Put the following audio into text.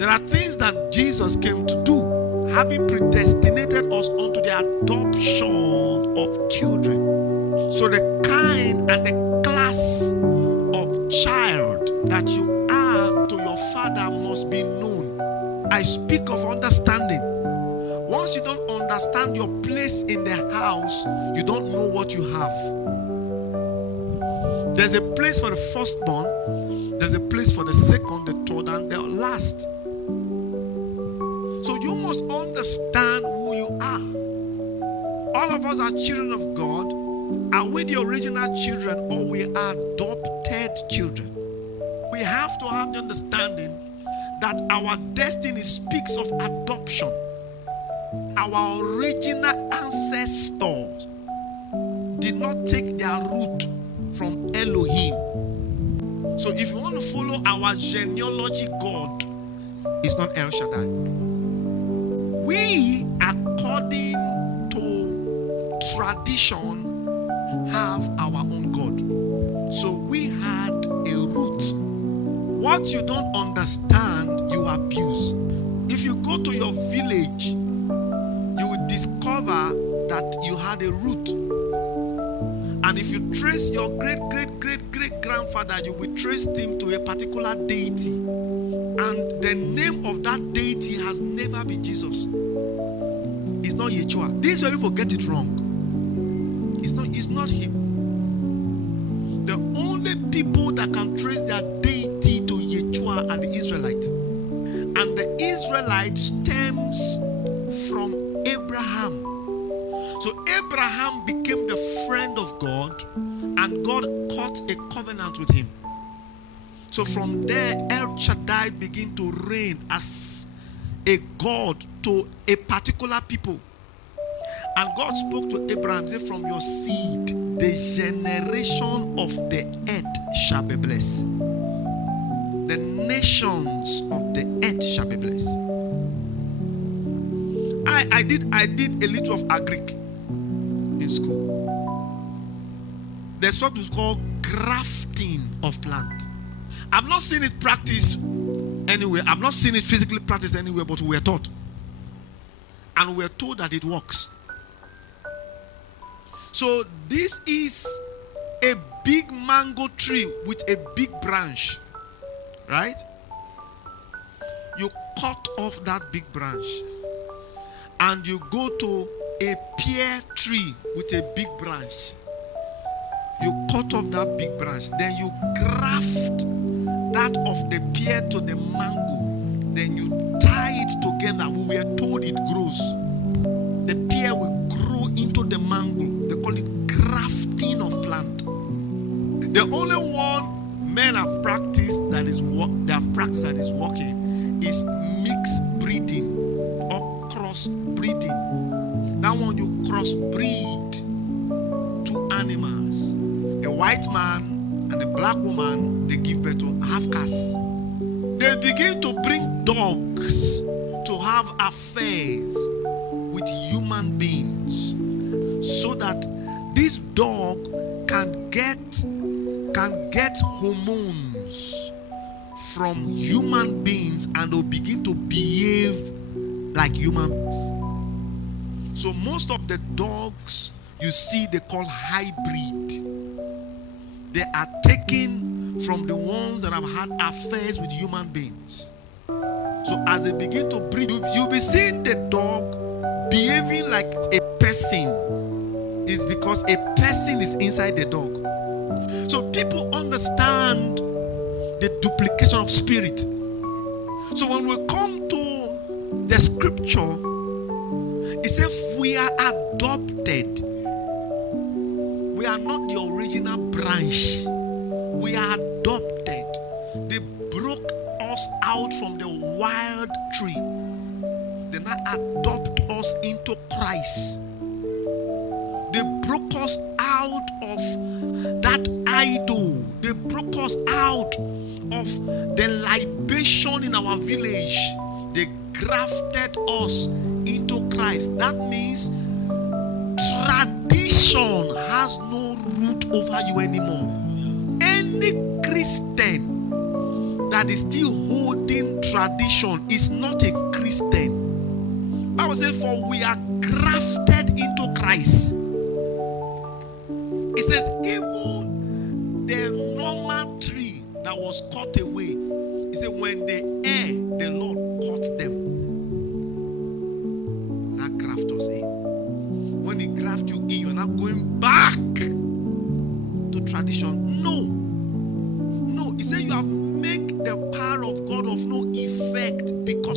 There are things that Jesus came to do, having predestinated us unto the adoption of children. So the kind and the class of child that you are to your father must be known. I speak of understanding. Once you don't understand your place in the house, you don't know what you have. There's a place for the firstborn, there's a place for the second, the third, and the last. So you must understand who you are. All of us are children of God. Are we the original children, or we are adopted children? We have to have the understanding that our destiny speaks of adoption. Our original ancestors did not take their root from Elohim. So if you want to follow our genealogy, God is not El Shaddai. We, according to tradition, have our own God. So we had a root. What you don't understand, you abuse. If you go to your village, you will discover that you had a root. And if you trace your great grandfather, you will trace him to a particular deity. And the name of that deity has never been Jesus. It's not Yeshua. These people get it wrong. It's not him. The only people that can trace their deity to Yeshua are the Israelites. And the Israelite stems from Abraham. So Abraham became the friend of God, and God cut a covenant with him. So from there, El Shaddai began to reign as a God to a particular people. And God spoke to Abraham, said, from your seed, the generation of the earth shall be blessed. The nations of the earth shall be blessed. I did a little of agric in school. There's what is called grafting of plant. I've not seen it practiced anywhere. I've not seen it physically practiced anywhere, but we were taught. And we were told that it works. So this is a big mango tree with a big branch, right? You cut off that big branch and you go to a pear tree with a big branch. You cut off that big branch, then you graft that of the pear to the mango, then you tie it together. We were told it grows. The pear will grow into the mango. They call it grafting of plant. The only one men have practiced that is working is mixed breeding or cross breeding. That one you cross breed two animals. A white man and a black woman, they give birth to half caste. They begin to bring dogs to have affairs with human beings, so that this dog can get hormones from human beings and will begin to behave like human beings. So most of the dogs you see, they call hybrid. They are taken from the ones that have had affairs with human beings. So as they begin to breed, you'll be seeing the dog behaving like a person. Is because a person is inside the dog. So people understand the duplication of spirit. So when we come to the scripture, it says we are adopted. We are not the original branch. We are adopted. They broke us out from the wild tree. They now adopt us into Christ. They broke us out of that idol. They broke us out of the libation in our village. They grafted us into Christ. That means tradition has no root over you anymore. Any Christian that is still holding tradition is not a Christian. Bible says, for we are grafted into Christ. It says, even the normal tree that was cut away, it said, when they err, the Lord cut them. That graft us in. When He graft you in, you're not going back to tradition. No. No. He said, you have made the power of God of no effect because